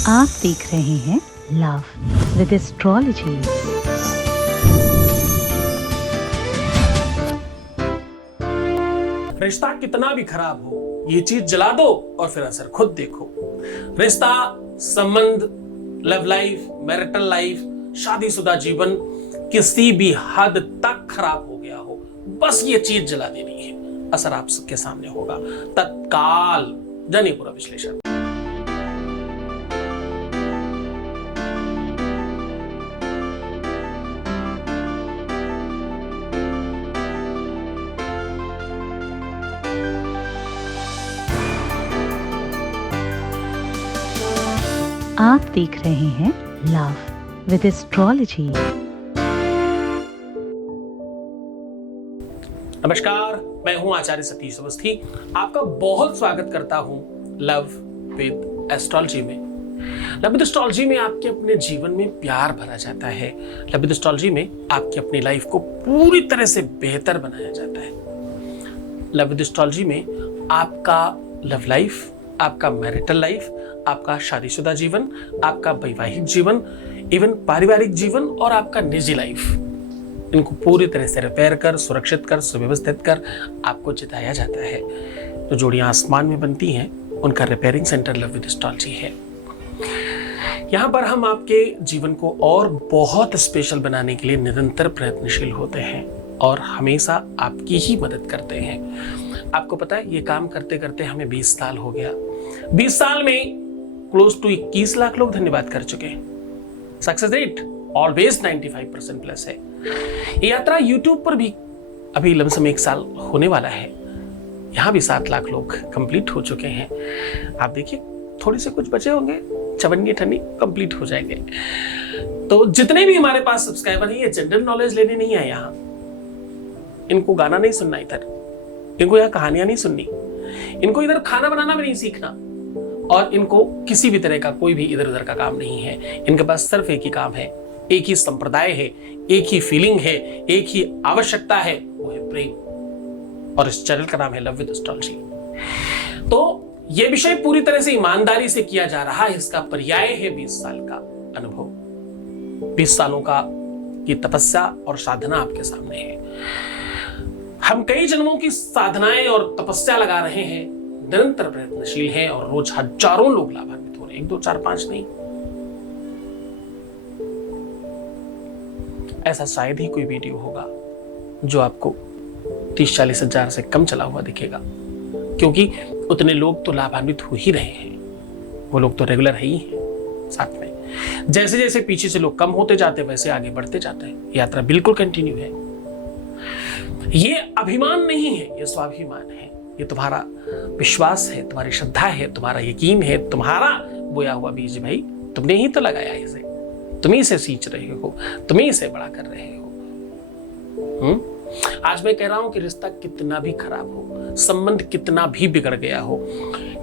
आप देख रहे हैं लव विद एस्ट्रोलॉजी। रिश्ता कितना भी खराब हो, ये चीज जला दो और फिर असर खुद देखो। रिश्ता, संबंध, लव लाइफ, मैरिटल लाइफ, शादीशुदा जीवन किसी भी हद तक खराब हो गया हो, बस ये चीज जला देनी है, असर आप सबके सामने होगा तत्काल। जानिए पूरा विश्लेषण। आप देख रहे हैं लव विद एस्ट्रोलॉजी। नमस्कार, मैं हूं आचार्य सतीश अवस्थी। आपका बहुत स्वागत करता हूं लव विद एस्ट्रोलॉजी में। लव विद एस्ट्रोलॉजी में आपके अपने जीवन में प्यार भरा जाता है। लव विद एस्ट्रोलॉजी में आपकी अपनी लाइफ को पूरी तरह से बेहतर बनाया जाता है। लव विद एस्ट्रोलॉजी में आपका लव लाइफ, आपका मैरिटल लाइफ, आपका शादीशुदा जीवन, आपका वैवाहिक जीवन, इवन पारिवारिक जीवन और आपका निजी लाइफ, इनको पूरी तरह से रिपेयर कर, सुरक्षित कर, सुव्यवस्थित कर आपको जिताया जाता है। जो जोड़ियां आसमान में बनती हैं, उनका repairing centre love with astrology है। यहाँ पर हम आपके जीवन को और बहुत स्पेशल बनाने के लिए निरंतर प्रयत्नशील होते हैं और हमेशा आपकी ही मदद करते हैं। आपको पता है, ये काम करते करते हमें 20 साल हो गया। 20 साल में क्लोज टू 21 लाख लोग धन्यवाद कर चुके हैं। सक्सेस रेट ऑलवेज 95% प्लस है। ये यात्रा यूट्यूब पर भी अभी लमसम 1 साल होने वाला है। यहाँ भी 7 लाख लोग कंप्लीट हो चुके हैं। आप देखिए, थोड़े से कुछ बचे होंगे, चवन्नी ठन्नी कंप्लीट हो जाएंगे। तो जितने भी हमारे पास सब्सक्राइबर हैं, ये जनरल नॉलेज लेने नहीं आए यहाँ। इनको गाना नहीं सुनना इधर, इनको यहाँ कहानियां नहीं सुननी, इनको इधर खाना बनाना भी नहीं सीखना, और इनको किसी भी तरह का कोई भी इधर उधर का काम नहीं है। इनके पास सिर्फ एक ही काम है, एक ही संप्रदाय है, एक ही फीलिंग है, एक ही आवश्यकता है, वो है प्रेम। और इस चैनल का नाम है लव विद एस्ट्रोलॉजी। तो ये विषय पूरी तरह से ईमानदारी से किया जा रहा है। इसका पर्याय है 20 साल का अनुभव, 20 सालों का की तपस्या और साधना आपके सामने है। हम कई जन्मों की साधनाएं और तपस्या लगा रहे हैं, निरंतर प्रयत्नशील हैं और रोज हजारों लोग लाभान्वित हो रहे हैं, 1 2 4 5 नहीं। ऐसा शायद ही कोई वीडियो होगा जो आपको 30-40 हजार से कम चला हुआ दिखेगा, क्योंकि उतने लोग तो लाभान्वित हो ही रहे हैं। वो लोग तो रेगुलर ही हैं साथ में। जैसे जैसे पीछे से लोग कम होते जाते, वैसे आगे बढ़ते जाते हैं। यात्रा बिल्कुल कंटिन्यू है। ये अभिमान नहीं है, ये स्वाभिमान है। ये तुम्हारा विश्वास है, तुम्हारी श्रद्धा है, तुम्हारा यकीन है, तुम्हारा बोया हुआ बीज। भाई, तुमने ही तो लगाया इसे, तुम ही इसे सींच रहे हो, तुम ही इसे बड़ा कर रहे हो। आज मैं कह रहा हूं कि रिश्ता कितना भी खराब हो, संबंध कितना भी बिगड़ गया हो,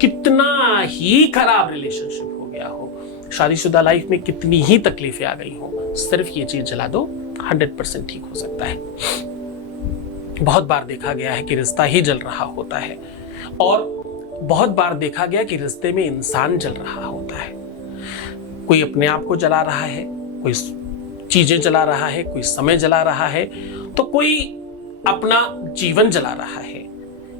कितना ही खराब रिलेशनशिप हो गया हो, शादीशुदा लाइफ में कितनी ही तकलीफें आ गई हो, सिर्फ ये चीज जला दो, 100% ठीक हो सकता है। बहुत बार देखा गया है कि रिश्ता ही जल रहा होता है, और बहुत बार देखा गया कि रिश्ते में इंसान जल रहा होता है। कोई अपने आप को जला रहा है, कोई चीजें जला रहा है, कोई समय जला रहा है, तो कोई अपना जीवन जला रहा है।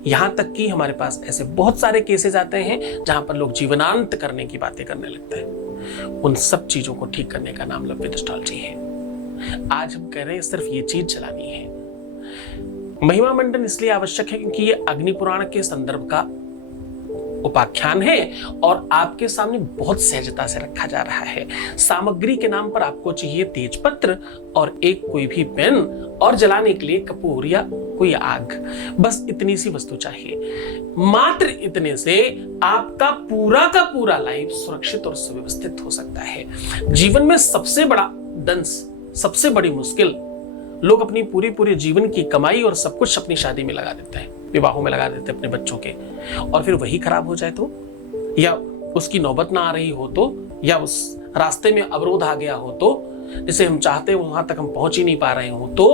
यहां तक कि हमारे पास ऐसे बहुत सारे केसेस आते हैं जहां पर लोग जीवनांत करने की बातें करने लगते हैं। उन सब चीजों को ठीक करने का नाम लव विद एस्ट्रोलॉजी है। आज हम कह रहे हैं सिर्फ ये चीज जलानी है। महिमा मंडन इसलिए आवश्यक है क्योंकि ये अग्नि पुराण के संदर्भ का उपाख्यान है और आपके सामने बहुत सहजता से रखा जा रहा है। सामग्री के नाम पर आपको चाहिए तेजपत्र और एक कोई भी पेन, और जलाने के लिए कपूर या कोई आग। बस इतनी सी वस्तु चाहिए। मात्र इतने से आपका पूरा का पूरा लाइफ सुरक्षित और सुव्यवस्थित हो सकता है। जीवन में सबसे बड़ा दंश, सबसे बड़ी मुश्किल, लोग अपनी पूरी जीवन की कमाई और सब कुछ अपनी शादी में लगा देते हैं, विवाहों में लगा देते हैं अपने बच्चों के, और फिर वही खराब हो जाए तो, या उसकी नौबत ना आ रही हो तो, या उस रास्ते में अवरोध आ गया हो तो, जिसे हम चाहते हैं वहां तक हम पहुंच ही नहीं पा रहे हो तो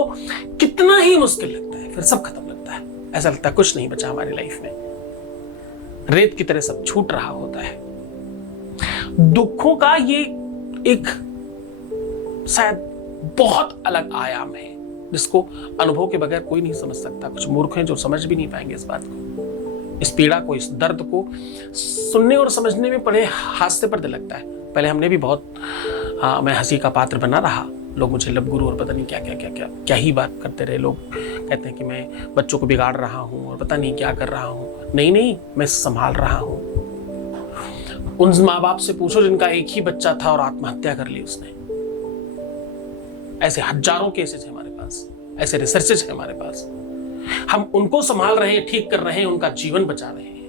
कितना ही मुश्किल लगता है। फिर सब खत्म लगता है, ऐसा लगता है कुछ नहीं बचा हमारी लाइफ में, रेत की तरह सब छूट रहा होता है। दुखों का ये एक शायद बहुत अलग आयाम है जिसको अनुभव के बगैर कोई नहीं समझ सकता। कुछ मूर्ख हैं जो समझ भी नहीं पाएंगे इस बात को, इस पीड़ा को, इस दर्द को सुनने और समझने में बड़े हास्य पर लगता है। पहले हमने भी बहुत मैं हंसी का पात्र बना रहा, लोग मुझे लब गुरु और पता नहीं क्या क्या क्या क्या क्या ही बात करते रहे। लोग कहते हैं कि मैं बच्चों को बिगाड़ रहा हूँ और पता नहीं क्या कर रहा हूँ। नहीं, मैं संभाल रहा हूँ। उन माँ बाप से पूछो जिनका एक ही बच्चा था और आत्महत्या कर ली उसने। ऐसे हजारों केसेस हैं हमारे पास, ऐसे रिसर्चेस हैं हमारे पास। हम उनको संभाल रहे हैं, ठीक कर रहे हैं, उनका जीवन बचा रहे हैं।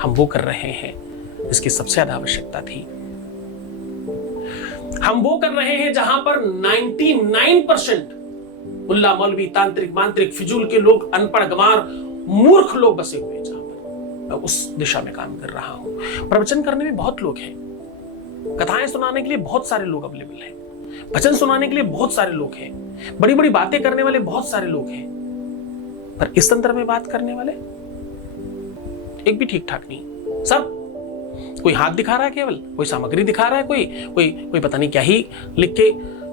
हम वो कर रहे हैं जिसकी सबसे ज्यादा आवश्यकता थी। हम वो कर रहे हैं जहां पर 99% मुल्ला मौलवी तांत्रिक मांत्रिक फिजूल के लोग, अनपढ़ गंवार मूर्ख लोग बसे हुए हैं। जहां पर मैं उस दिशा में काम कर रहा हूं। प्रवचन करने में बहुत लोग हैं, कथाएं सुनाने के लिए बहुत सारे लोग अवेलेबल हैं, भजन सुनाने के लिए बहुत सारे लोग हैं, बड़ी बड़ी बातें करने वाले बहुत सारे लोग हैं, पर इस संदर्भ में बात करने वाले एक भी ठीक ठाक नहीं। सब कोई हाथ दिखा रहा है, केवल कोई सामग्री दिखा रहा है, कोई पता नहीं क्या ही लिख के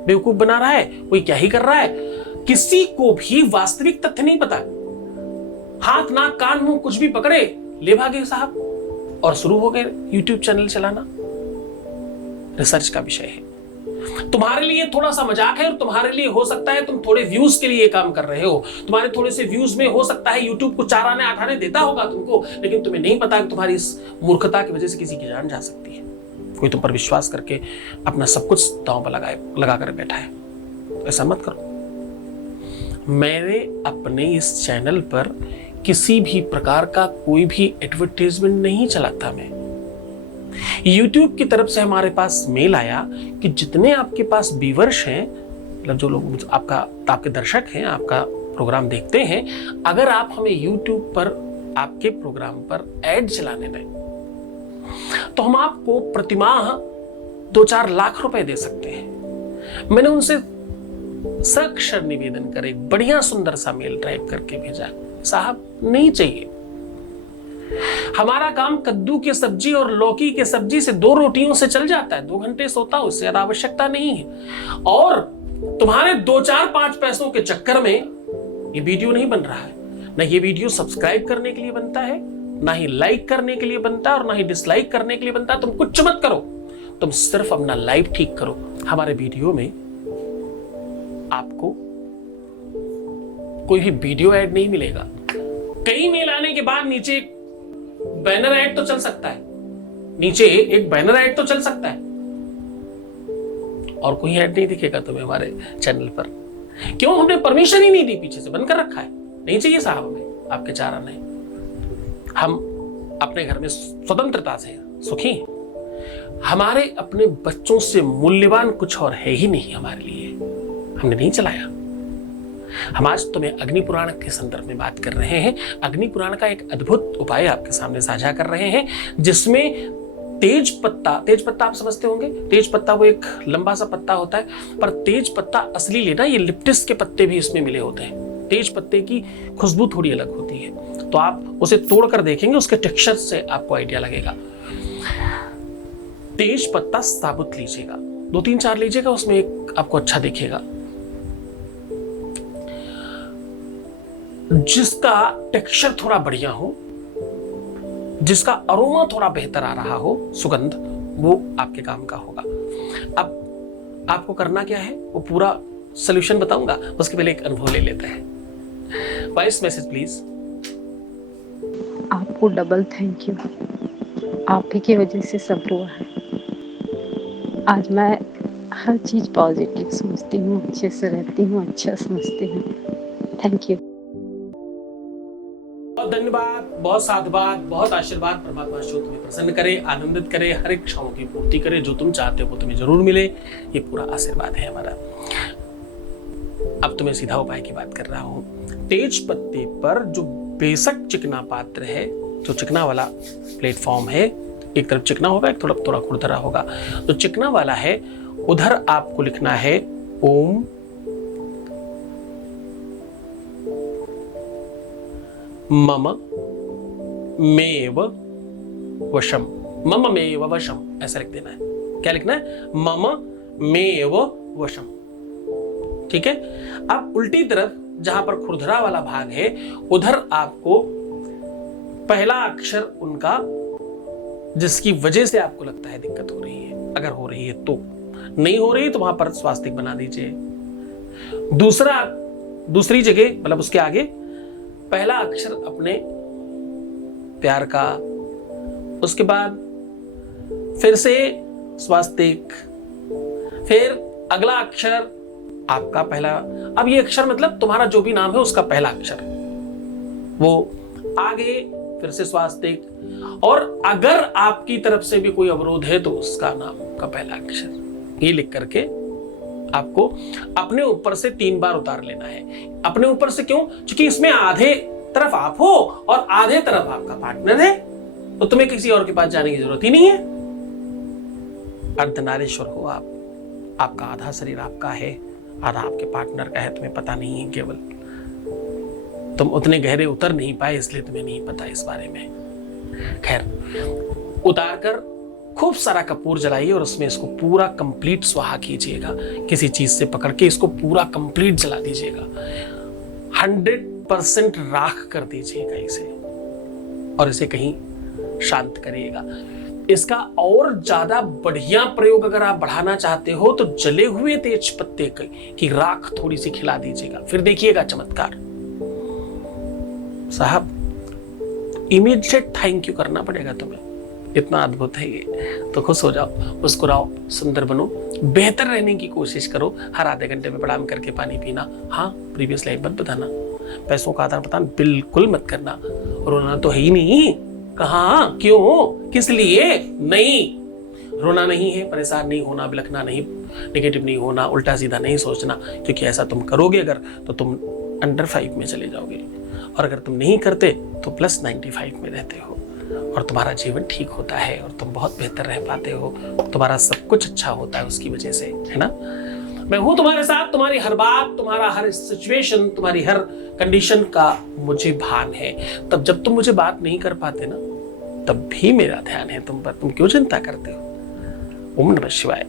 बेवकूफ बना रहा है, कोई क्या ही कर रहा है। किसी को भी वास्तविक तथ्य नहीं पता। हाथ नाक कान मुंह कुछ भी पकड़े, ले भागे साहब और शुरू हो गए यूट्यूब चैनल चलाना। रिसर्च का विषय है, तुम्हारे लिए थोड़ा सा मजाक है और तुम्हारे लिए हो सकता है तुम थोड़े व्यूज के लिए काम कर रहे हो। तुम्हारे थोड़े से व्यूज में हो सकता है यूट्यूब को 4 आने 8 आने देता होगा तुमको, लेकिन तुम्हें नहीं पता कि तुम्हारी इस मूर्खता की वजह से किसी की जान जा सकती है। कोई तुम पर विश्वास करके अपना सब कुछ दांव पर लगा कर बैठा है। ऐसा मत करो। मैंने अपने इस चैनल पर किसी भी प्रकार का कोई भी एडवर्टाइजमेंट नहीं चलाता। मैं YouTube की तरफ से हमारे पास मेल आया कि जितने आपके पास व्यूअर्स हैं, मतलब जो लोग आपके दर्शक हैं, आपका प्रोग्राम देखते हैं, अगर आप हमें YouTube पर आपके प्रोग्राम पर ऐड चलाने दें तो हम आपको प्रतिमाह 2-4 लाख रुपए दे सकते हैं। मैंने उनसे सक्षर निवेदन कर एक बढ़िया सुंदर सा मेल टाइप करके भेजा, साहब नहीं चाहिए। हमारा काम कद्दू की सब्जी और लौकी की सब्जी से 2 रोटियों से चल जाता है, 2 घंटे सोता हूं, उससे ज्यादा आवश्यकता नहीं है। और तुम्हारे 2-4-5 पैसों के चक्कर में ये वीडियो नहीं बन रहा है। ना ये वीडियो सब्सक्राइब करने के लिए बनता है, ना ही लाइक करने के लिए बनता है, और ना ही डिसलाइक करने के लिए बनता है। तुम कुछ मत करो, तुम सिर्फ अपना लाइफ ठीक करो। हमारे वीडियो में आपको कोई भी वीडियो ऐड नहीं मिलेगा। कई मेल आने के बाद नीचे बैनर ऐड तो चल सकता है, नीचे एक बैनर ऐड तो चल सकता है, और कोई ऐड नहीं दिखेगा तुम्हें हमारे चैनल पर। क्यों? हमने परमिशन ही नहीं दी, पीछे से बंद कर रखा है। नहीं चाहिए साहब हमें आपके 4 आने। हम अपने घर में स्वतंत्रता से सुखी हैं। हमारे अपने बच्चों से मूल्यवान कुछ और है ही नहीं हमारे लिए। हमने नहीं चलाया। हम आज तुम्हें अग्नि पुराण के संदर्भ में बात कर रहे हैं। अग्नि पुराण का एक अद्भुत उपाय आपके सामने साझा कर रहे हैं, जिसमें तेज पत्ता आप समझते होंगे। तेज पत्ता वो एक लंबा सा पत्ता होता है, पर तेज पत्ता असली लेना, ये लिप्टिस के पत्ते भी इसमें मिले होते हैं। तेज पत्ते की खुशबू थोड़ी अलग होती है, तो आप उसे तोड़कर देखेंगे, उसके टेक्सचर से आपको आइडिया लगेगा। तेज पत्ता साबुत लीजिएगा, 2-3-4 लीजिएगा, उसमें एक आपको अच्छा दिखेगा। जिसका टेक्सचर थोड़ा बढ़िया हो, जिसका अरोमा थोड़ा बेहतर आ रहा हो, सुगंध, वो आपके काम का होगा। अब आपको करना क्या है, वो पूरा सॉल्यूशन बताऊंगा, उसके पहले एक अनुभव ले लेते हैं। Voice message please. आपको डबल थैंक यू। आप ही की वजह से सब हुआ है। आज मैं हर चीज़ पॉजिटिव सोचती हूँ, अच्छे से रहती हूँ, अच्छा समझती हूँ। Thank you. बहुत धन्यवाद, बहुत साधुवाद, बहुत आशीर्वाद। परमात्मा शो तुम्हें प्रसन्न करे, आनंदित करे, हर एक इच्छाओं की पूर्ति करे। जो तुम चाहते हो वो तुम्हें जरूर मिले, ये पूरा आशीर्वाद है हमारा। अब तुम्हें सीधा उपाय की बात कर रहा हूं। तेज पत्ते पर जो बेशक चिकना पात्र है, जो चिकना वाला प्लेटफॉर्म है, एक तरफ चिकना होगा, एक थोड़ा खुरदरा होगा। तो चिकना वाला है, उधर आपको लिखना है ओम मम मेव वशम, मम मेव वशम ऐसा लिख देना है। क्या लिखना है? मम मेव वशम। ठीक है। अब उल्टी तरफ जहां पर खुरदरा वाला भाग है उधर आपको पहला अक्षर उनका जिसकी वजह से आपको लगता है दिक्कत हो रही है, अगर हो रही है तो, नहीं हो रही तो वहां पर स्वास्तिक बना दीजिए। दूसरी जगह मतलब उसके आगे पहला अक्षर अपने प्यार का, उसके बाद फिर से स्वास्तिक, फिर अगला अक्षर आपका पहला। अब ये अक्षर मतलब तुम्हारा जो भी नाम है उसका पहला अक्षर, वो आगे फिर से स्वास्तिक, और अगर आपकी तरफ से भी कोई अवरोध है तो उसका नाम का पहला अक्षर। ये लिख करके आपको अपने ऊपर से 3 बार उतार लेना है। अपने ऊपर से क्यों? क्योंकि इसमें आधे तरफ आप हो और आधे तरफ आपका पार्टनर है, तो तुम्हें किसी और के पास जाने की जरूरत ही नहीं है। अर्धनारीश्वर हो आप, आपका आधा शरीर आपका है, आधा आपके पार्टनर का है, तुम्हें पता नहीं है। केवल तुम उतने गहरे उतर नहीं पाए इसलिए तुम्हें नहीं पता इस बारे में। खैर, उतार कर खूब सारा कपूर जलाइए और उसमें इसको पूरा कंप्लीट स्वाहा कीजिएगा। किसी चीज से पकड़ के इसको पूरा कंप्लीट जला दीजिएगा, 100% राख कर दीजिएगा इसे, और इसे कहीं शांत करिएगा। इसका और ज्यादा बढ़िया प्रयोग अगर आप बढ़ाना चाहते हो तो जले हुए तेज पत्ते की राख थोड़ी सी खिला दीजिएगा, फिर देखिएगा चमत्कार। साहब, इमीडिएट थैंक यू करना पड़ेगा तुम्हें, इतना अद्भुत है ये। तो खुश हो जाओ, मुस्कुराओ, सुंदर बनो, बेहतर रहने की कोशिश करो। हर आधे घंटे में प्रणाम करके पानी पीना। हाँ, प्रीवियस लाइफ मत बताना, पैसों का आदान प्रदान बिल्कुल मत करना। रोना तो है ही नहीं, कहाँ, क्यों, किस लिए नहीं। रोना नहीं है, परेशान नहीं होना, बिलखना नहीं, नेगेटिव नहीं होना, उल्टा सीधा नहीं सोचना, क्योंकि ऐसा तुम करोगे अगर तो तुम अंडर 5 में चले जाओगे, और अगर तुम नहीं करते तो +95 में रहते हो और तुम्हारा जीवन ठीक होता है और तुम बहुत बेहतर रह पाते हो। तुम्हारा सब कुछ अच्छा होता है उसकी वजह से, है ना। मैं हूं तुम्हारे साथ, तुम्हारी हर बात, तुम्हारा हर सिचुएशन, तुम्हारी हर कंडीशन का मुझे भान है। तब जब तुम मुझे बात नहीं कर पाते ना, तब भी मेरा ध्यान है तुम पर। तुम क्यों चिंता करते हो? ओम नमः शिवाय।